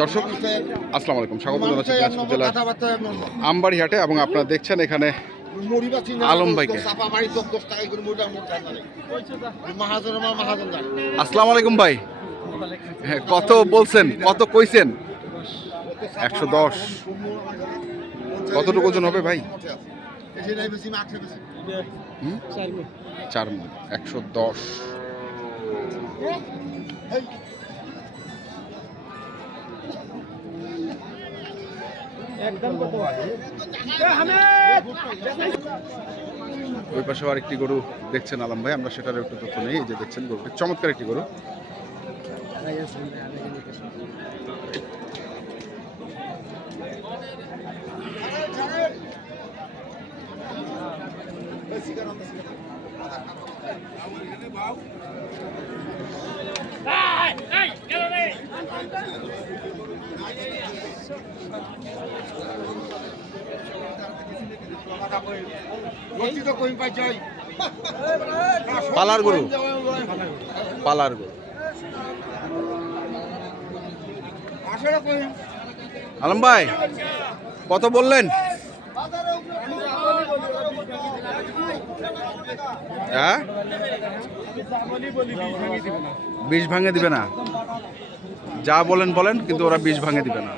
দর্শক আসসালামু আলাইকুম। স্বাগত জানাচ্ছি দিনাজপুর জেলার কথাবার্তা আমবাড়ি হাটে এবং আপনারা দেখছেন এখানে আলম ভাইকে। আসসালামু আলাইকুম ভাই। হ্যাঁ কত বলছেন কত কইছেন? একশো দশ। কতটুকু ওজন হবে ভাই? চার মন। একশো দশ। ওই পাশে আর একটি গরু দেখছেন আলম ভাই আমরা সেটার একটু তথ্য নেই। এই যে দেখছেন গরুটি চমৎকার একটি গরু। কই পাই যাই। পালার গরু। পালার গরু। আলম ভাই, কত বললেন? হ্যাঁ? বিষ ভাঙে দিবে না। যা বলেন বলেন, কিন্তু ওরা বিষ ভাঙে দিবে না।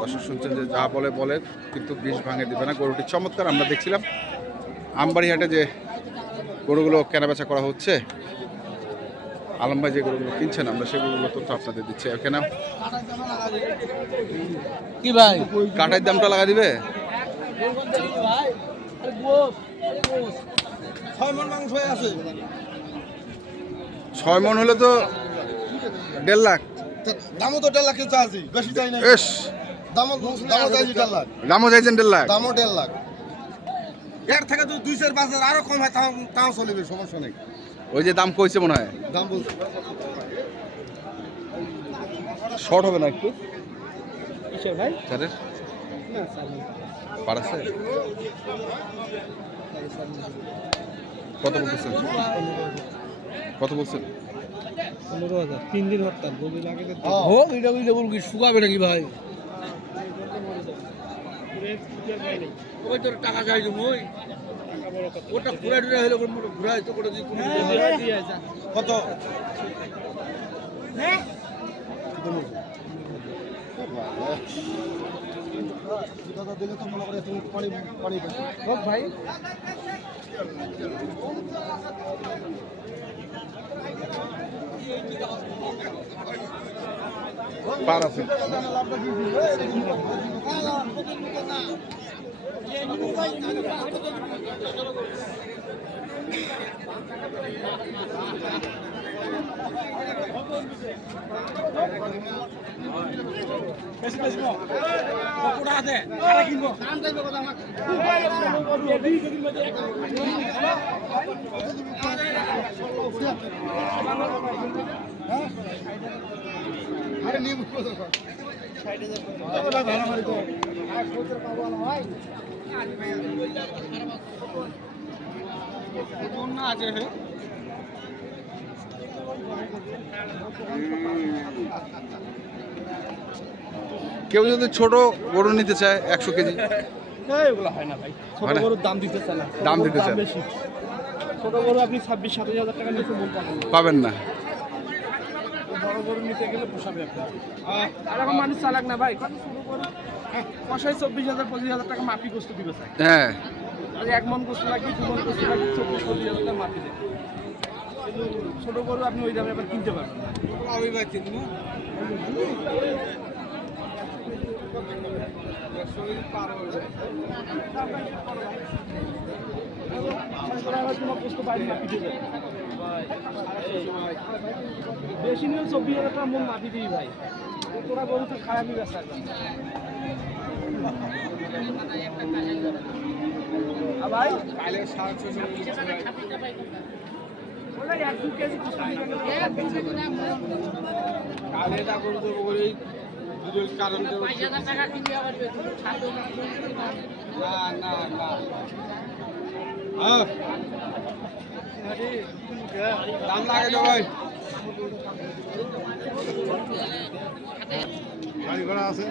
দর্শক শুনছেন যে যা বলে বলে কিন্তু বিষ ভাঙে দিবে না। গরুটি চমৎকার আমরা দেখছিলাম। আমবাড়িহাটে যে গরুগুলো কেনাবেচা করা হচ্ছে আলম ভাই যে গরুগুলো কিনছেন আমরা সেই গরুগুলো তথ্য আপনাদের দিচ্ছি। এখানে কি ভাই? কাটার দামটা লাগা দিবে? ছয় মন মাংস হয়ে আছে। ছয় মন হলে তো দেড় লাখ। দামও তো দেড় লাখ বেশি চাই না। এস! দামও দামও চাইছি দেড় লাখ। দামও চাইছেন দেড় লাখ? দামও দেড় লাখ। এর থেকে যদি দুই চার পাঁচ হাজার আরও কম হয় তাও তাও চলবে সমস্যা নেই। ওই যে দাম কইছে মনে হয়। দাম বলছি শর্ট হবে না একটু? কিসের ভাই? স্যারের? পারাছে কত বলতেছেন? কত বলছেন? পনেরো হাজার। তিন দিন হরতাল। হোক এটা বুঝলে বল কি শুকাবে নাকি ভাই? ওই তোর টাকা চাই তুমি ওই। ওটা ঘুরা টুরা হইলে ঘুরাই তো করে দিই কত দিলে তো মনে করে তুমি পানি পানি ভাই। পার আছে আরে নিয়ে বুঝব তো সব। ওটা ভালো মারি তো। কেউ যদি ছোট গরু নিতে চায় একশো কেজি। এগুলো হয় না ভাই। ছোট গরুর দাম দিতে চায় না। দাম দিতে চায়। বেশি। ছোট গরু আপনি ছাব্বিশ সাতাশ হাজার টাকা নিচে মূল পাবেন না। পাবেন না বড় গরু নিতে গেলে পোষাবে আপনার। আর এখন মানুষ চালাক না ভাই। কত ছোট গরু কষাই চব্বিশ হাজার পঁচিশ হাজার টাকা মাপি গোস্ত দিবে হ্যাঁ। আর এক মন গোস্ত লাগবে দু মন গোস্ত লাগবে চব্বিশ পঁচিশ হাজার টাকা মাপি দেবে। ছোট গরু আপনি ওই দামে আবার কিনতে পারবেন না। আমি ভাই কিনবো। বেশি নিয়ে চব্বিশ হাজার টাকা মন মাপি দিই ভাই তোরা গরু তো খারাপই বেচা ভাই কালে সাতশো এক কালে তা করে দেবো দাম লাগে তো ভাই করা আছে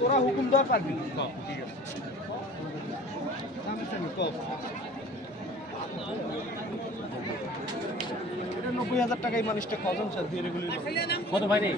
তোরা হুকুম দেওয়া পারবি নব্বই হাজার টাকা এই মানুষটা কজন স্যার দিয়ে রেগুলি কত ভাই রে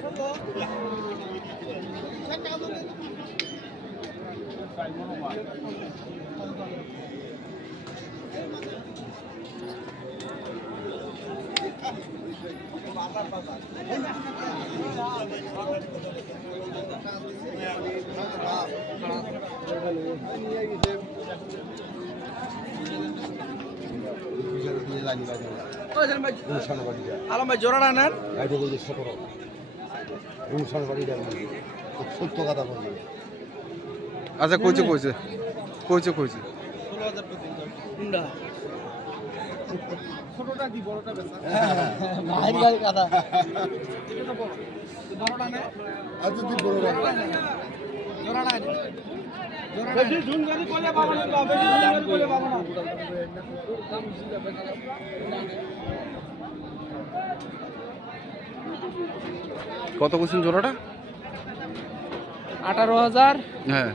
আলম ভাই জোড়াটা নেন সত্য কথা বলছি আচ্ছা কইছে কইছে। কইছে কইছে ষোলো হাজার প্রতি কোনটা ছোটটা কি বড়টা বেচা এটা তো বড় বড়টা নে আচ্ছা জোড়াটা করলে না করলে না। কত কইছেন জোড়াটা? আঠারো হাজার। হ্যাঁ।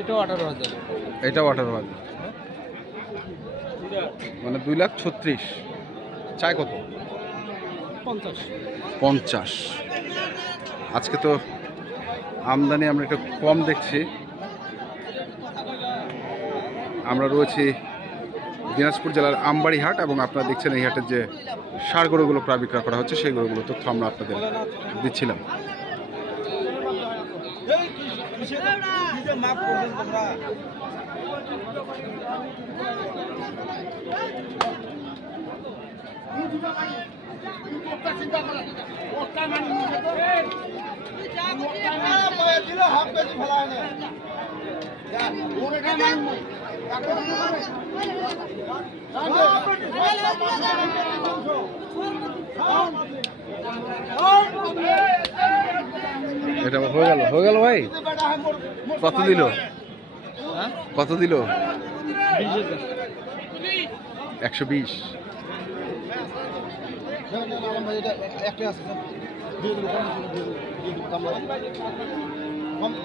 এটাও আঠারো হাজার। এটাও আঠারো হাজার। মানে দুই লাখ ছত্রিশ। চাই কত? পঞ্চাশ। পঞ্চাশ। আজকে তো আমদানি আমরা একটু কম দেখছি। আমরা রয়েছি দিনাজপুর জেলার আমবাড়ি হাট এবং আপনারা দেখছেন এই হাটের যে সার গরুগুলো প্রায় বিক্রয় করা হচ্ছে সেই গরুগুলো তথ্য আমরা আপনাদের দিচ্ছিলাম। মাফ এটা হয়ে গেল হয়ে গেল ভাই? কত দিল? কত দিল? একশো বিশ।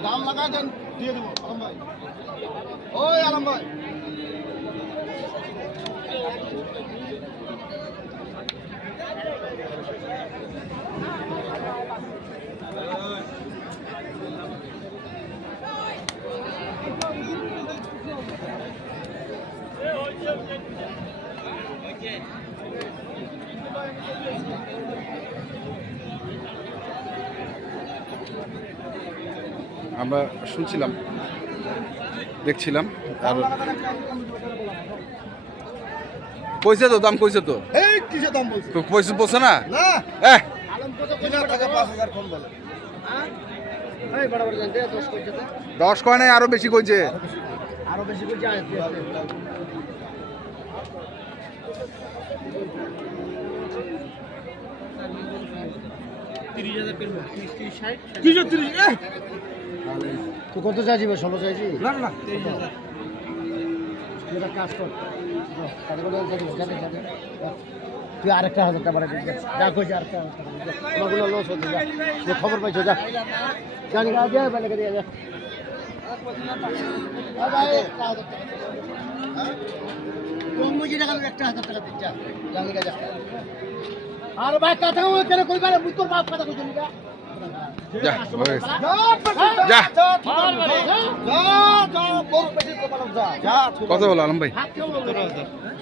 দাম লাগাই দেন দিয়ে দেবো আলম ভাই ওই আলম ভাই আমরা শুনছিলাম দেখছিলাম আর কইছে তো দাম কইছে তো? এই কিসে দাম বলছি? তো কইছে বলছে না? দশ কয় নাই আরও বেশি কইছে। আরও বেশি করে যায় তিরিশ তো কত চাইছি ভাই ষোলো চাইছি না না হাজার একটা কাজ কর। তুই আরেকটা হাজার টাকা বাড়াই যা কইছি আরেকটা আমাগুলো লস হচ্ছে যা। যে খবর পাইছো যা। জানি যা একটা হাজার টাকা দিস যা। জানি যা। আর ভাই কথা কেন কইবা রে মুতর বাপ কথা কইছিস না যা। যা যা কত বলো আলম ভাই।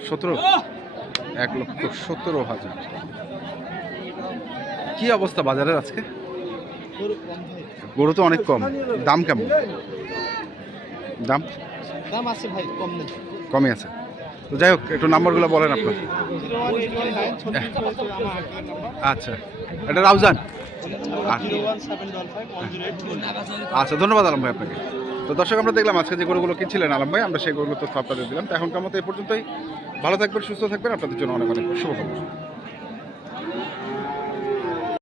সতেরো। এক লক্ষ সতেরো হাজার। কি অবস্থা বাজারের আজকে? গরু তো অনেক কম। দাম কেমন? দাম? দাম আছে ভাই কম নেই। কমই আছে। তো যাই হোক, একটু নাম্বারগুলো বলেন আপনার। আচ্ছা এটা রাউজান? এইট আচ্ছা ধন্যবাদ আলম ভাই আপনাকে। তো দর্শক, আমরা দেখলাম আজকে যে গরুগুলো কিনছিলেন আলম ভাই, আমরা সেই গরুগুলো তথ্য আপনাদের দিলাম। তো এখনকার মতো এই পর্যন্তই। ভালো থাকবেন, সুস্থ থাকবেন। আপনাদের জন্য অনেক অনেক শুভকামনা।